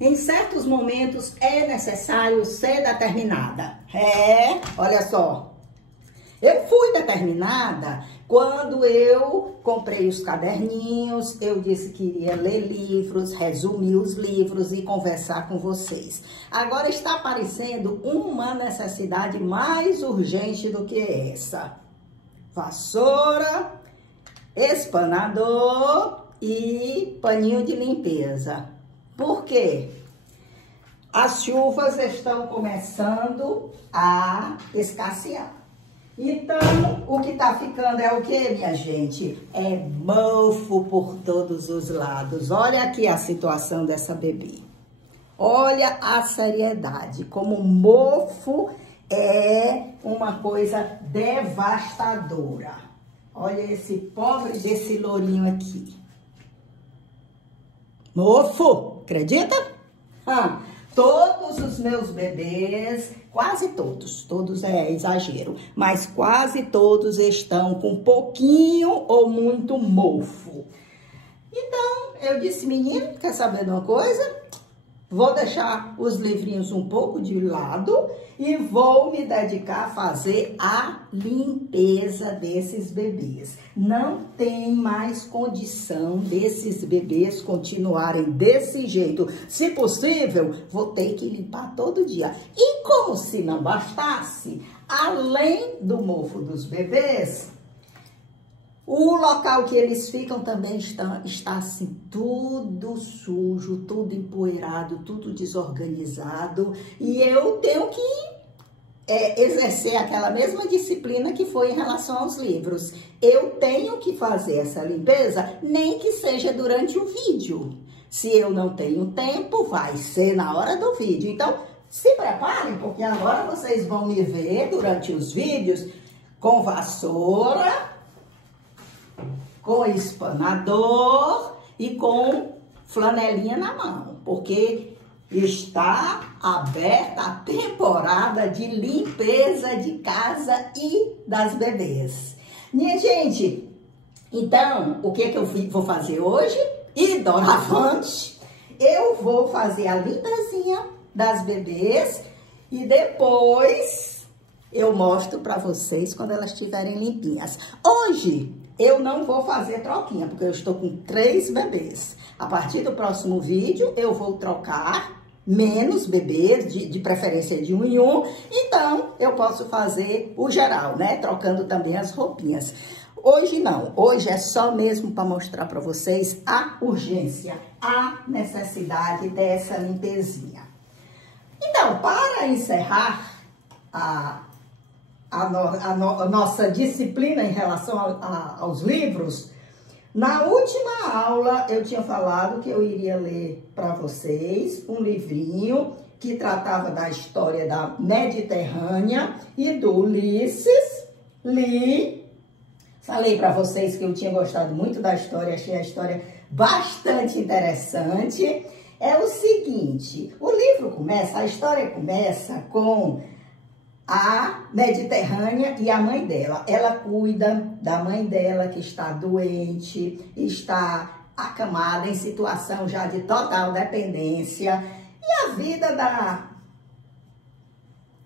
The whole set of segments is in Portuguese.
Em certos momentos é necessário ser determinada. Olha só. Eu fui determinada quando eu comprei os caderninhos, eu disse que iria ler livros, resumir os livros e conversar com vocês. Agora está aparecendo uma necessidade mais urgente do que essa. Vassoura, espanador e paninho de limpeza. Por quê? As chuvas estão começando a escassear. Então, o que tá ficando é o quê, minha gente? É mofo por todos os lados. Olha aqui a situação dessa bebê. Olha a seriedade. Como mofo é uma coisa devastadora. Olha esse pobre desse lourinho aqui. Mofo, acredita? Todos os meus bebês, quase todos é exagero, mas quase todos estão com pouquinho ou muito mofo. Então, eu disse, menino, quer saber de uma coisa? Vou deixar os livrinhos um pouco de lado e vou me dedicar a fazer a limpeza desses bebês. Não tem mais condição desses bebês continuarem desse jeito. Se possível, vou ter que limpar todo dia. E como se não bastasse, além do mofo dos bebês, o local que eles ficam também está assim, tudo sujo, tudo empoeirado, tudo desorganizado. E eu tenho que exercer aquela mesma disciplina que foi em relação aos livros. Eu tenho que fazer essa limpeza, nem que seja durante o vídeo. Se eu não tenho tempo, vai ser na hora do vídeo. Então, se preparem, porque agora vocês vão me ver durante os vídeos com vassoura, com espanador e com flanelinha na mão, porque está aberta a temporada de limpeza de casa e das bebês. Minha gente, então, o que eu vou fazer hoje? E doravante, eu vou fazer a limpezinha das bebês e depois eu mostro para vocês quando elas estiverem limpinhas. Hoje eu não vou fazer troquinha, porque eu estou com 3 bebês. A partir do próximo vídeo, eu vou trocar menos bebês, de preferência de 1 em 1. Então, eu posso fazer o geral, né? Trocando também as roupinhas. Hoje não. Hoje é só mesmo para mostrar para vocês a urgência, a necessidade dessa limpezinha. Então, para encerrar a nossa disciplina em relação aos livros, na última aula eu tinha falado que eu iria ler para vocês um livrinho que tratava da história da Mediterrânea e do Ulisses. Falei para vocês que eu tinha gostado muito da história, achei a história bastante interessante. É o seguinte, a história começa com a Mediterrânea e a mãe dela. Ela cuida da mãe dela que está doente, está acamada em situação já de total dependência. E a vida da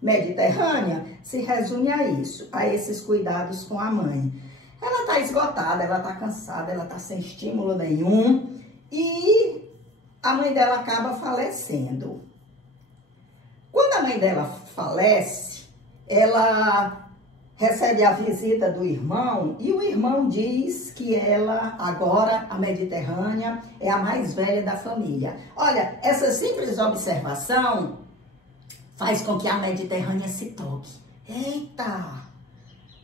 Mediterrânea se resume a isso, a esses cuidados com a mãe. Ela está esgotada, ela está cansada, ela está sem estímulo nenhum e a mãe dela acaba falecendo. Quando a mãe dela falece, ela recebe a visita do irmão e o irmão diz que ela, agora, a Mediterrânea, é a mais velha da família. Olha, essa simples observação faz com que a Mediterrânea se toque. Eita,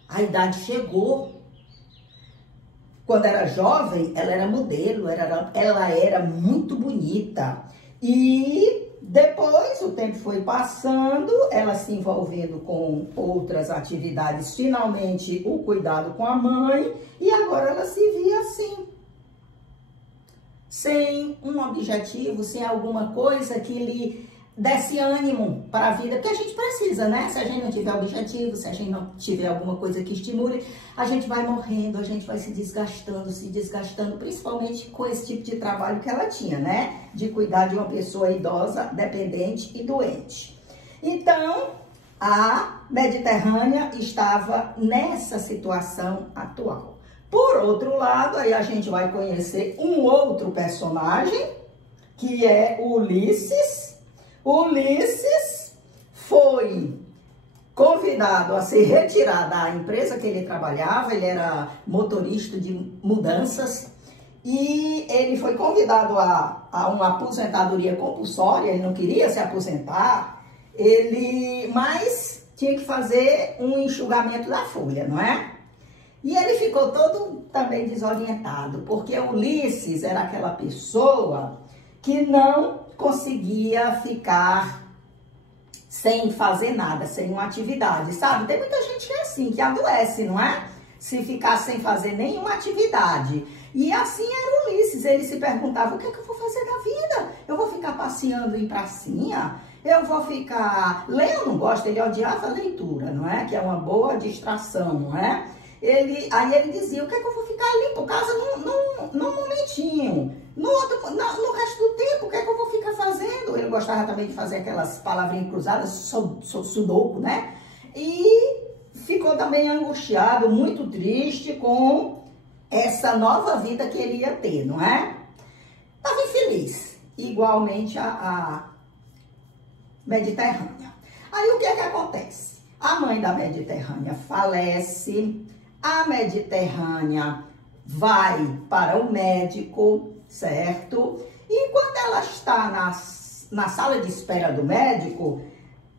a idade chegou. Quando era jovem, ela era modelo, ela era muito bonita. E depois o tempo foi passando, ela se envolvendo com outras atividades, finalmente o cuidado com a mãe, e agora ela se via assim, sem um objetivo, sem alguma coisa que lhe desse ânimo para a vida, porque a gente precisa, né? Se a gente não tiver objetivo, se a gente não tiver alguma coisa que estimule, a gente vai morrendo, a gente vai se desgastando, principalmente com esse tipo de trabalho que ela tinha, né? De cuidar de uma pessoa idosa, dependente e doente. Então, a Mediterrânea estava nessa situação atual. Por outro lado, aí a gente vai conhecer um outro personagem, que é o Ulisses. Ulisses foi convidado a se retirar da empresa que ele trabalhava, ele era motorista de mudanças, e ele foi convidado a uma aposentadoria compulsória, ele não queria se aposentar, mas tinha que fazer um enxugamento da folha, não é? E ele ficou todo também desorientado, porque Ulisses era aquela pessoa que não conseguia ficar sem fazer nada, sem uma atividade, sabe? Tem muita gente que é assim, que adoece, não é? Se ficar sem fazer nenhuma atividade. E assim era o Ulisses, ele se perguntava, o que é que eu vou fazer da vida? Eu vou ficar passeando em pracinha? Eu vou ficar... Ler eu não gosto, ele odiava a leitura, não é? Que é uma boa distração, não é? Aí ele dizia, o que é que eu vou ficar ali por casa num momentinho? No resto do tempo, o que é que eu vou ficar fazendo? Ele gostava também de fazer aquelas palavrinhas cruzadas, sudoku, né? E ficou também angustiado, muito triste com essa nova vida que ele ia ter, não é? Estava infeliz, igualmente a Mediterrânea. Aí o que é que acontece? A mãe da Mediterrânea falece, a Mediterrânea vai para o médico, certo? E quando ela está na sala de espera do médico,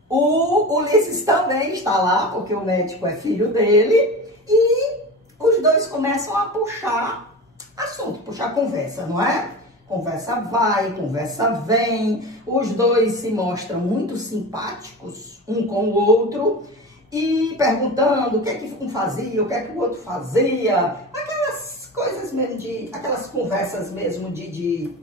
o Ulisses também está lá, porque o médico é filho dele, e os dois começam a puxar assunto, puxar conversa, não é? Conversa vai, conversa vem, os dois se mostram muito simpáticos um com o outro, e perguntando o que é que um fazia, o que é que o outro fazia, aquelas coisas mesmo, aquelas conversas mesmo de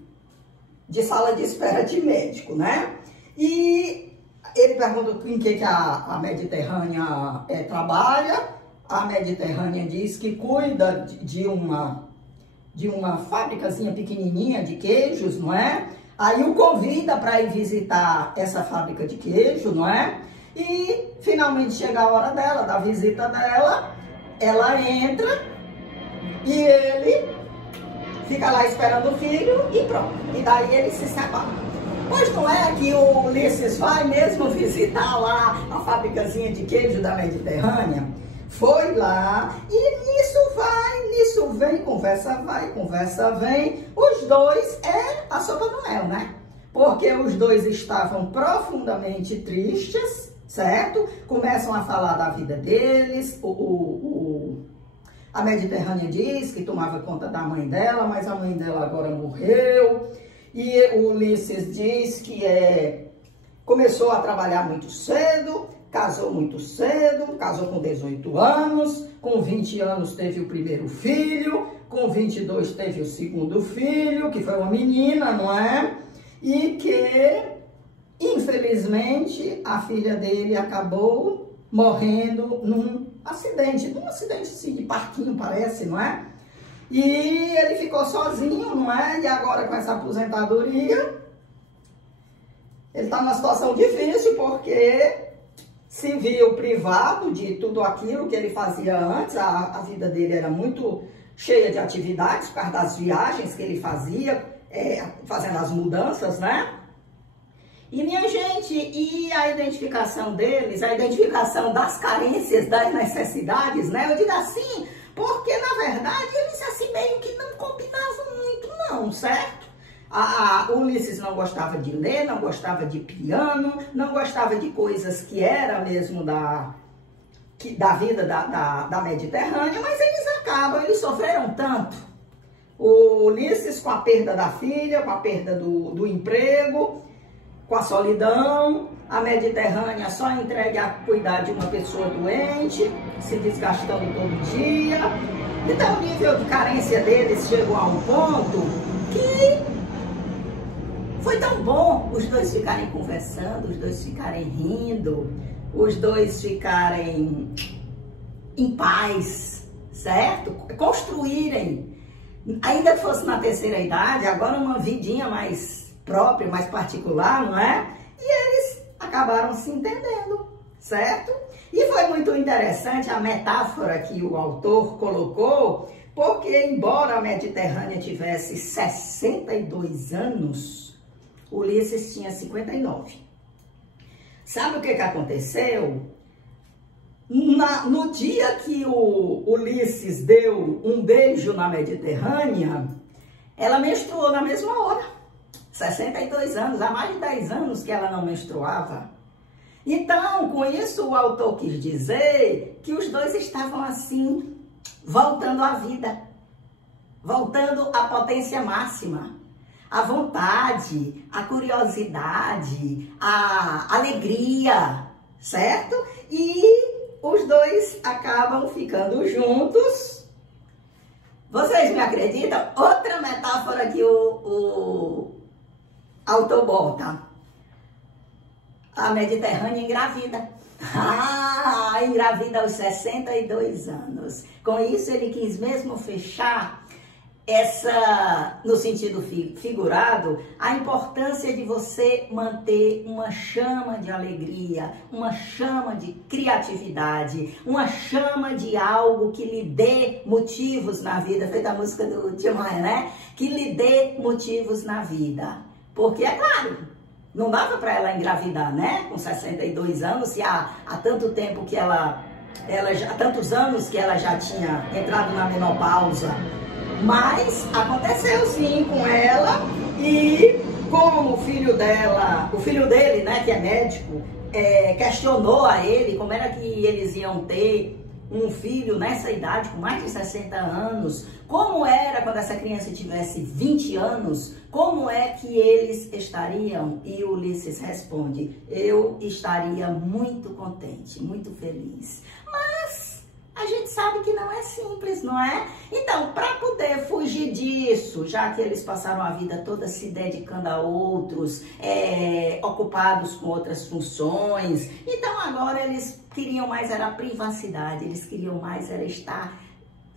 sala de espera de médico, né? E ele pergunta em que a Mediterrânea trabalha. A Mediterrânea diz que cuida de uma fábricazinha pequenininha de queijos, não é? Aí o convida para ir visitar essa fábrica de queijo, não é? E finalmente chega a hora dela, da visita dela, ela entra e ele fica lá esperando o filho e pronto. E daí ele se separa. Pois não é que o Ulisses vai mesmo visitar lá a fábricazinha de queijo da Mediterrânea? Foi lá e nisso vai, nisso vem, conversa vai, conversa vem. Os dois a sopa do mel, né? Porque os dois estavam profundamente tristes, certo? Começam a falar da vida deles. A Mediterrânea diz que tomava conta da mãe dela, mas a mãe dela agora morreu. E o Ulisses diz que começou a trabalhar muito cedo, casou muito cedo, casou com 18 anos, com 20 anos teve o primeiro filho, com 22 teve o segundo filho, que foi uma menina, não é? E que, infelizmente, a filha dele acabou morrendo num acidente assim, de parquinho, parece, não é? E ele ficou sozinho, não é? E agora com essa aposentadoria, ele está numa situação difícil, porque se viu privado de tudo aquilo que ele fazia antes. A vida dele era muito cheia de atividades, por causa das viagens que ele fazia, fazendo as mudanças, né? E, minha gente, e a identificação deles, a identificação das carências, das necessidades, né? Eu digo assim, porque, na verdade, eles assim meio que não combinavam muito, não, certo? O Ulisses não gostava de ler, não gostava de piano, não gostava de coisas que era mesmo da vida da Mediterrânea, mas eles sofreram tanto. O Ulisses com a perda da filha, com a perda do emprego, com a solidão, a Mediterrânea só entregue a cuidar de uma pessoa doente, se desgastando todo dia. Então o nível de carência deles chegou a um ponto que foi tão bom os dois ficarem conversando, os dois ficarem rindo, os dois ficarem em paz, certo? Construírem, ainda que fosse na terceira idade, agora uma vidinha mais própria, mais particular, não é? E eles acabaram se entendendo, certo? E foi muito interessante a metáfora que o autor colocou, porque embora a Mediterrânea tivesse 62 anos, Ulisses tinha 59. Sabe o que aconteceu? No dia que o Ulisses deu um beijo na Mediterrânea, ela menstruou na mesma hora. 62 anos, há mais de 10 anos que ela não menstruava. Então, com isso, o autor quis dizer que os dois estavam assim, voltando à vida, voltando à potência máxima, à vontade, à curiosidade, à alegria, certo? E os dois acabam ficando juntos. Vocês me acreditam? Outra metáfora que o autor bota. A Mediterrânea engravida. Engravida aos 62 anos. Com isso, ele quis mesmo fechar no sentido figurado, a importância de você manter uma chama de alegria, uma chama de criatividade, uma chama de algo que lhe dê motivos na vida, feita a música do Tim Maia, né? Que lhe dê motivos na vida. Porque, é claro, não dava para ela engravidar, né? Com 62 anos, e há tanto tempo que há tantos anos que ela já tinha entrado na menopausa. Mas aconteceu sim com ela, e como o filho dele, né, que é médico, questionou a ele como era que eles iam ter um filho nessa idade, com mais de 60 anos, como era quando essa criança tivesse 20 anos, como é que eles estariam? E Ulisses responde: eu estaria muito contente, muito feliz. Mas a gente sabe que não é simples, não é? Então, para poder fugir disso, já que eles passaram a vida toda se dedicando a outros, ocupados com outras funções, então agora eles queriam mais era a privacidade, eles queriam mais era estar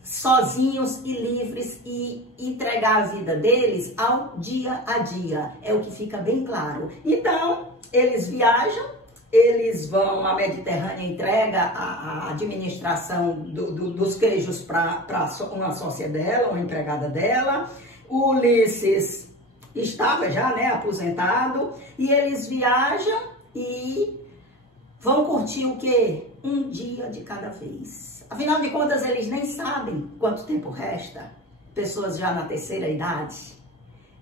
sozinhos e livres e entregar a vida deles ao dia a dia. É o que fica bem claro. Então, eles viajam. Eles vão, a Mediterrânea entrega a administração dos queijos para uma sócia dela, uma empregada dela. O Ulisses estava já, né, aposentado, e eles viajam e vão curtir o quê? Um dia de cada vez. Afinal de contas, eles nem sabem quanto tempo resta, pessoas já na terceira idade.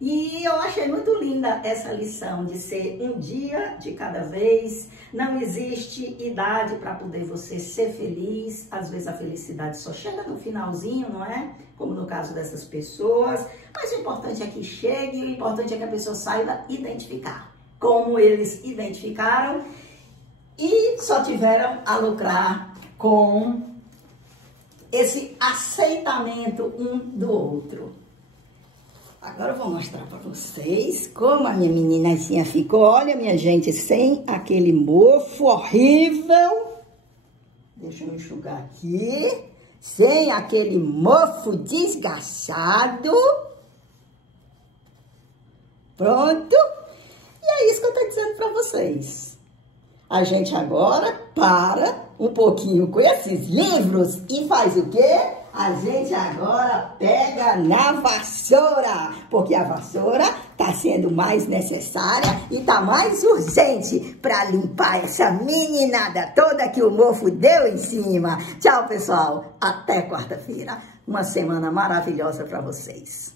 E eu achei muito linda essa lição de ser um dia de cada vez. Não existe idade para poder você ser feliz. Às vezes a felicidade só chega no finalzinho, não é? Como no caso dessas pessoas. Mas o importante é que chegue, o importante é que a pessoa saiba identificar. Como eles identificaram e só tiveram a lucrar com esse aceitamento um do outro. Agora eu vou mostrar para vocês como a minha meninazinha ficou. Olha, minha gente, sem aquele mofo horrível. Deixa eu enxugar aqui. Sem aquele mofo desgastado. Pronto. E é isso que eu tô dizendo para vocês. A gente agora para um pouquinho com esses livros e faz o quê? A gente agora pega na vassoura, porque a vassoura está sendo mais necessária e está mais urgente para limpar essa meninada toda que o mofo deu em cima. Tchau, pessoal. Até quarta-feira. Uma semana maravilhosa para vocês.